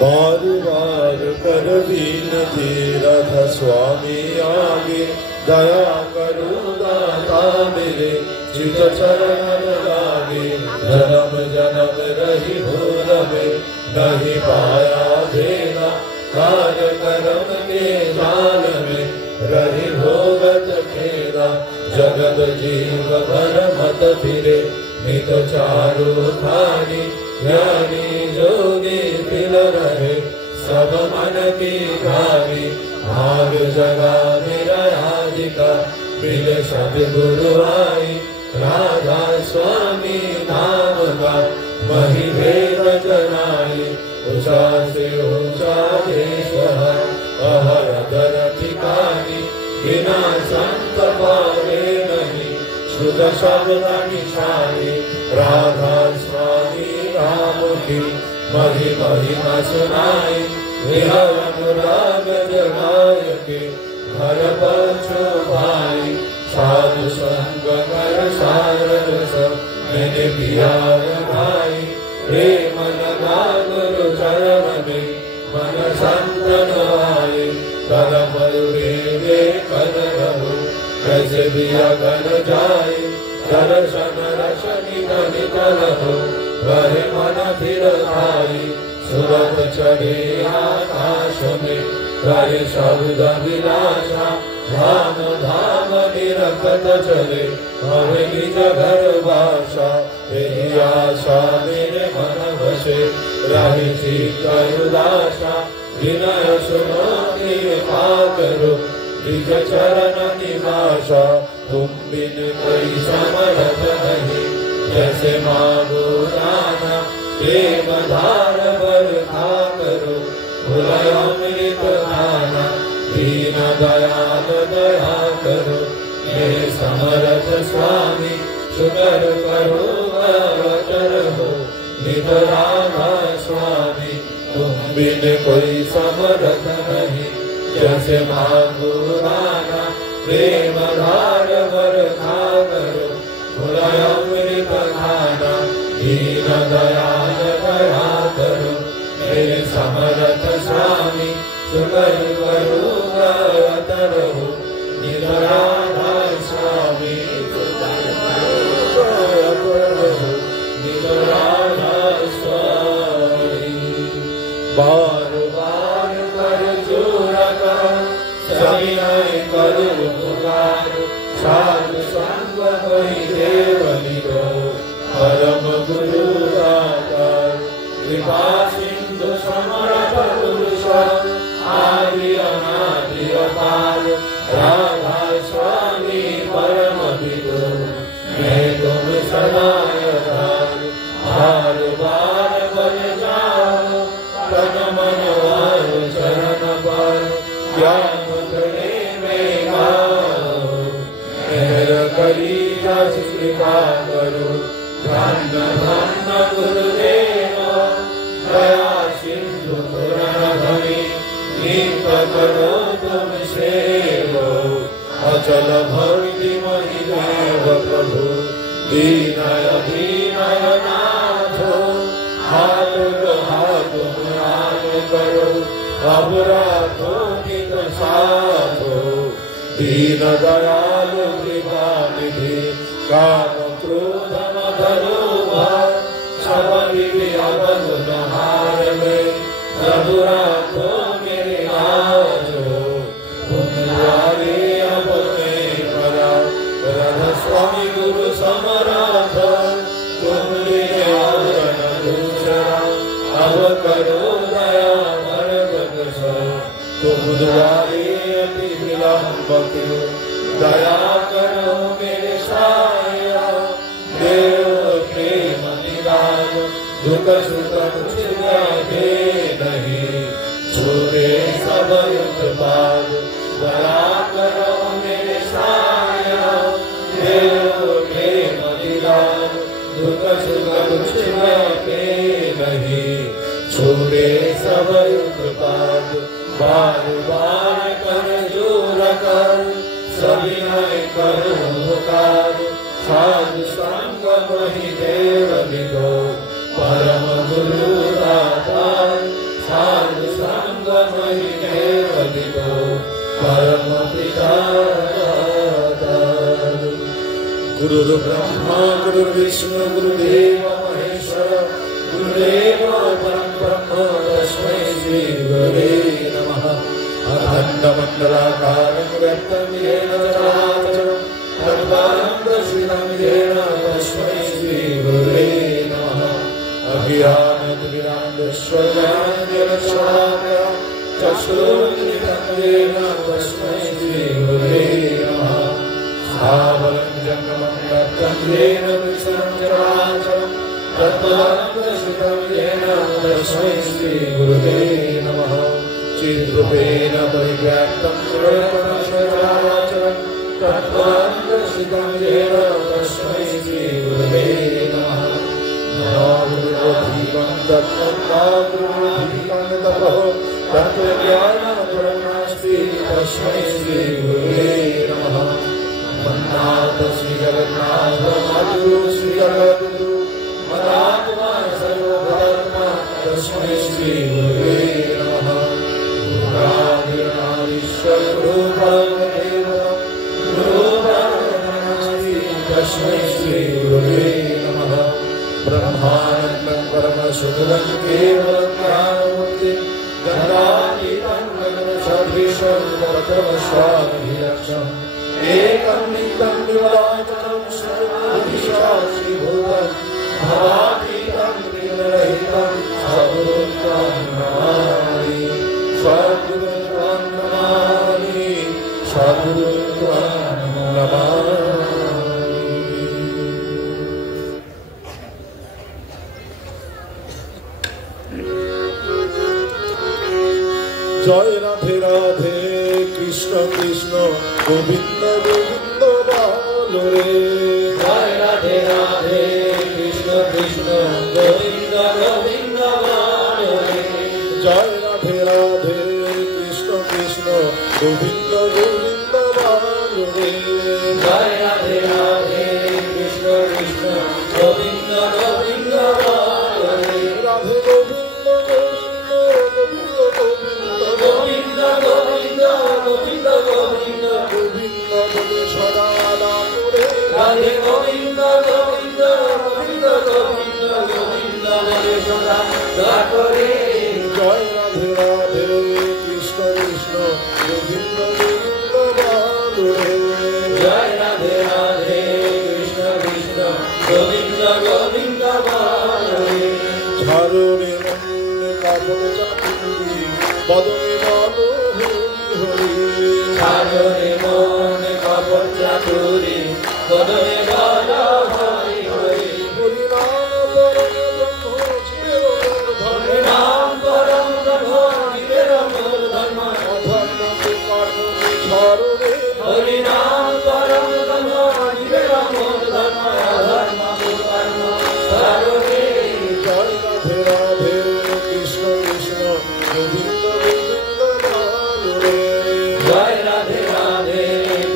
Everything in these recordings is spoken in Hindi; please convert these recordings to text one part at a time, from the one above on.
बार बार कर विनती राधा स्वामी आगे, दया करो दाता मेरे चित चरण लागे। जन्म जन्म रही भूल में नहीं पाया भेदा, कार्य कर्म के जाल में रही भोगत खेदा। जगत जीव भर मत फिरे नित चारु खानी, ज्ञानी जोगी फिर रहे सब मन की खानी। भाग जगा मेरा आज का मिले सद्गुरु आई, राधा स्वामी नाम का मही भेद जनाई। ऊंचा से ऊंचा देश है अहर दर ठिकानी, बिना संत पावे नहीं शुद्ध शब्द निशानी। राधा स्वामी राम की मही महिमा सुनाई, विरह अनुराग जगाय के घर पर छुपाई। साधु संग कर सारद सब मैंने पिया भाई, प्रेम लगा गुरु चरण में मन संतन आए। करम वे कर रहो कैसे भी अगन जाए, दर्शन रशनि निकल हो वह मन फिर आई। सुरत चढ़े आकाश में करे शब्द विलासा, धाम धाम निरखत चले हमें निज घर भाषा। यही आशा मेरे मन बसे रही चित्त उदासा, विनय सुनो कृपा करो निज चरण निवासा। तुम बिन कोई समर्थ नहीं जैसे मांगो दाना, प्रेम धार बरखा करो भुलाय अमृत खाना। दीन दयाल दया करो मेरे समर्थ स्वामी, शुक्र करो अवतर हो नित राधा स्वामी। तुम बिन कोई समर्थ नहीं जैसे मांगो दाना, प्रेम धार बरखा करो भुलाय अमृत खाना। दीन दयाल दया करो मेरे समर्थ स्वामी, शुक्र करो अवतर हो नित राधा स्वामी। नित राधा स्वामी। बार बार कर जोर कर सविनय करो पुकार, साधु संग वही देवनी दो परम गुरु दातार। कृपा सिंधु समर्थ पुरुष आदि अनादि अपार, राधा स्वामी परम विदु मैं तुम सदा यथार। बार बार बन जाओ तन मन वार चरण पर, ज्ञान मुद्रे में गाओ मेहर करी जस कृपा करो। धन्य धन्य गुरुदेव दया सिंधु पुराण धनी, नित करो तुम सेवो अचल भक्ति मही देव प्रभु। दीनय दीनय नाथो हाथ मुराद करो, अब राखो नित साथो। दीन दयाल कृपा निधि काम क्रोध मद लोभ, सब विधि अवगुण हार में प्रभु राखो मेरे लाजो। तुम द्वारे अब मैं परा राधा स्वामी गुरु समर्थ, तुम बिन और न दूसरा अब करो दया वर्ग सो। तुम द्वारे अति विलंब क्यों दया करो मेरे साया। देव प्रेम निराग दुख सुख कुछ लगे नहीं, छूटे सब उत्पाद दया करो मेरे साया। देव प्रेम निराग दुख सुख कुछ लगे नहीं, छूटे सब उत्पाद। बार बार कर जोर कर सविनय करो पुकार, साधु संग वही देव विदो परम गुरु दातार। गुरुर्ब्रह्मा गुरुर्विष्णु गुरुदेव महेश्वर गुरुदेव परं ब्रह्म तस्मै श्री गुरवे नमः। अखण्डमण्डलाकारं व्याप्तं येन चराचरं तत्परं दर्शितं येन तस्मै श्री गुरवे नमः। अज्ञानतिमिरान्धस्य ज्ञानञ्जनशलाकया चक्षुरुन्मिलितं येन तस्मै श्री गुरवे नमः। स्थावरं जङ्गमं व्याप्तं येन विश्वं चराचरं तत्परं दर्शितं येन तस्मै श्री गुरवे नमः। चिद्रूपेण परिव्याप्तं चराचरं तत्परं दर्शितं येन तस्मै श्री गुरवे नमः। नागुरुदीपं तत्त्वं तपः तत्त्वज्ञानपरं नास्ति तस्मै श्री गुरवे नमः। मन्नाथ श्री जगन्नाथ मातु श्री जगद्गुरु मदात्मा सर्वधर्मा तस्मै श्री गुरवे नमः। गुरुरादिनादीश्वर गुरुपरमदेव गुरुपरमनास्ति तस्मै श्री गुरवे नमः। ब्रह्मानन्दं परमसुखदं केवलं ज्ञानमूर्तिं गङ्गातीतं गगनसदृशं परमस्वामिलक्षम् एकं नित्यं विमलाचलं सर्वदिशाश्रीभूतं भवातीतं विघ्नरहितं सद्गुरुं त्वां नमामि सद्गुरुं त्वां नमामि सद्गुरुं त्वां नमामि। जय राधे राधे कृष्ण कृष्ण गोविंद गोविंद बोलो रे। जय राधे राधे कृष्ण कृष्ण गोविंद गोविंद बोलो रे। जय राधे राधे कृष्ण कृष्ण गोविंद गोविंद बोलो रे। जय राधे राधे कृष्ण कृष्ण गोविंद गोविंद बोलो रे। राधे गोविंद गोविंद गोविंद गोविंद गोविंद गोविंद गोविंद बोले सदा करे। राधे गोविंद गोविंद गोविंद गोविंद गोविंद बोले सदा करे। जय राधे राधे कृष्ण कृष्ण गोविंद गोविंद बोलो रे। जय राधे राधे कृष्ण कृष्ण गोविंद गोविंद बोलो रे। ঝাড়রে মনে কাপড় চাকুরি বদনে বলো হরি হরি। ঝাড়রে মনে কাপড় চাকুরি বদনে বলো হরি হরি। হরি নাম পরম ব্রহ্ম জীবের ধর্ম। নাম পরম ব্রহ্ম জীবের মূল ধর্ম। অধর্মকে কর্ম ঝাড়রে। হরি নাম পরম ব্রহ্ম জীবের মূল ধর্ম। অধর্মকে কর্ম ঝাড়রে। জয় রাধে রাধে কৃষ্ণ কৃষ্ণ গোবিন্দ গোবিন্দ বলো রে। জয় রাধে রাধে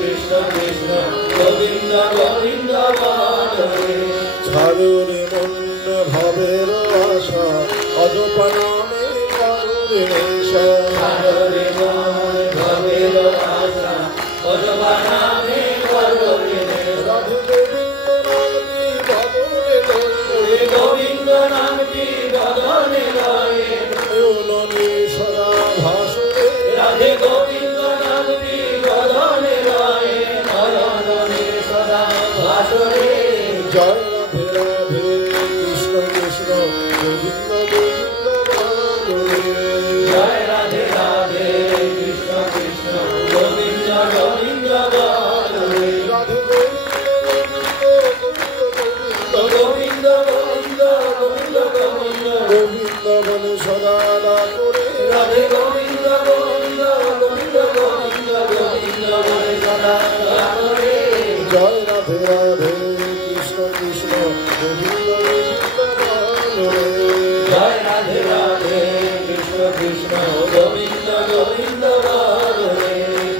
কৃষ্ণ কৃষ্ণ গোবিন্দ গোবিন্দ বলো রে। ঝাড়রে মন ভাবের আশা অজপানামে করুরে নেশা। ঝাড়রে মন ভবের আশা অজবা নামে করুরে নেশা। রাধে গোবিন্দ নামটি বদনে লয়ে। গোবিন্দ নামটি বদনে লয়ে। সদা ভাসুরে। রাধে গোবিন্দ নামটি বদনে লয়ে। নয়নে সদা ভাসরে। জয় রাধে রাধে কৃষ্ণ কৃষ্ণ গোবিন্দ গোবিন্দ বলো রে। জয় রাধে রাধে কৃষ্ণ কৃষ্ণ গোবিন্দ গোবিন্দ বলো রে। রাধে গোবিন্দ গোবিন্দ গোবিন্দ গোবিন্দ গোবিন্দ গোবিন্দ গোবিন্দ বলে সদা করে। রাধে গোবিন্দ গোবিন্দ গোবিন্দ গোবিন্দ গোবিন্দ বলে সদা করে। জয় রাধে রাধে কৃষ্ণ কৃষ্ণ গোবিন্দ গোবিন্দ বলো রে। জয় রাধে রাধে কৃষ্ণ কৃষ্ণ গোবিন্দ গোবিন্দ বলো রে।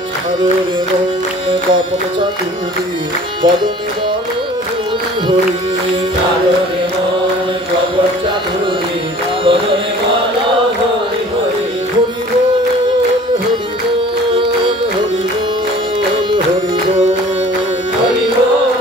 ঝাড়রে মন কাপড় চাকুরি বদনে বলো হরি হরি। ঝাড়রে মন কাপড় চাকুরি বদনে বলো হরি হরি। হরি বল হরি বল হরি বল হরি বল। হরি বল